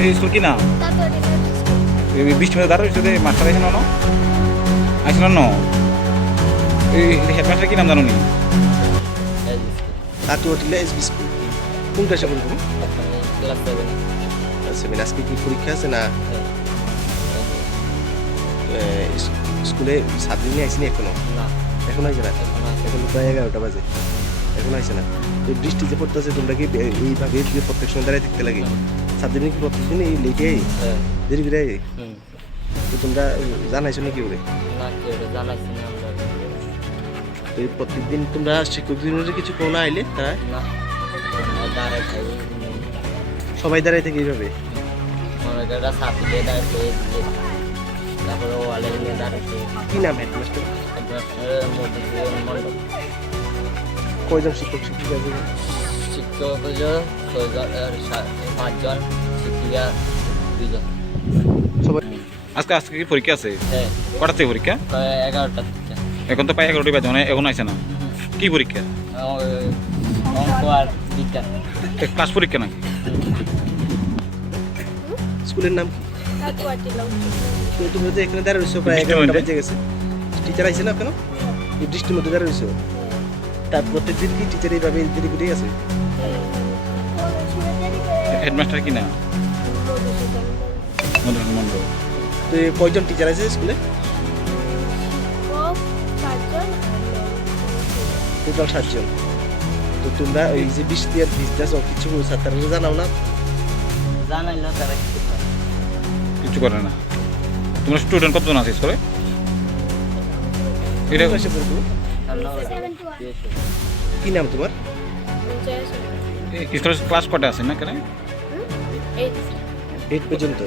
এই স্কুল কি নাম? এই বৃষ্টি মধ্যে দাঁড়া হয়েছে মাস্টার আইসেন ন। আইসেন ন। এই হেডমাস্টার কি নাম জানো নি? তাতু হটিলে এস বি স্কুল। কোন ক্লাসে পড়ব ক্লাস সেভেন সেভেন। আজকে কি পরীক্ষা আছে না? স্কুলে সাত দিন আইসিনি এখনও? না। এখন আইসে না? এখন প্রায় এগারোটা বাজে। এখন আইসে না? তো বৃষ্টি যে পড়তেছে তোমরা কি এইভাবে যে প্রত্যেক সময় দাঁড়ায় থাকতে লাগে? সাত দিনে কি প্রত্যেকদিন এই আই হ্যাঁ। দেরি করে তোমরা জানাইছো নাকি ওরে? না জানাইছি না আমরা। তো এই প্রত্যেকদিন তোমরা শিক্ষকদের কিছু কোনো আইলে? তারা না দাঁড়ায় খাই সবাই দাঁড়ায় থাকে এইভাবে? কি নাম হেডমাস্টার কয়জন শিক্ষক শিক্ষিকা? ছয়জন পাঁচজন শিক্ষিকা দুজন আজকে আজকে কি পরীক্ষা আছে? হ্যাঁ। কটার থেকে পরীক্ষা? প্রায় এগারোটার থেকে এখন তো প্রায় এগারোটি বাজে মানে এখন আইসে না। কি পরীক্ষা? অঙ্ক আর বিজ্ঞান। ক্লাস পরীক্ষা নাকি? স্কুলের নাম কি? তুমি তো এখানে দাঁড়িয়ে রয়েছো প্রায় এগারোটা বেজে গেছে। টিচার আইসে না কেন এই বৃষ্টির মধ্যে দাঁড়িয়ে রয়েছো তার প্রত্যেক দিন কি টিচার এইভাবে দেরি করে আছে? হেডমাস্টার কি নাম মধুসূদন মণ্ডল তো কয়জন টিচার আছে স্কুলে টোটাল সাতজন। তো তোমরা এই যে বৃষ্টি আর ভিজতেছ কিছু ছাত্ররা জানাও না? জানাইল তারা কিছু করে না। কিছু করে না। তোমরা স্টুডেন্ট কতজন আছে স্কুলে এটা কি নাম তোমার? ক্লাস কটা আছে না কেন? এইট পর্যন্ত।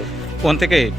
ওয়ান থেকে এইট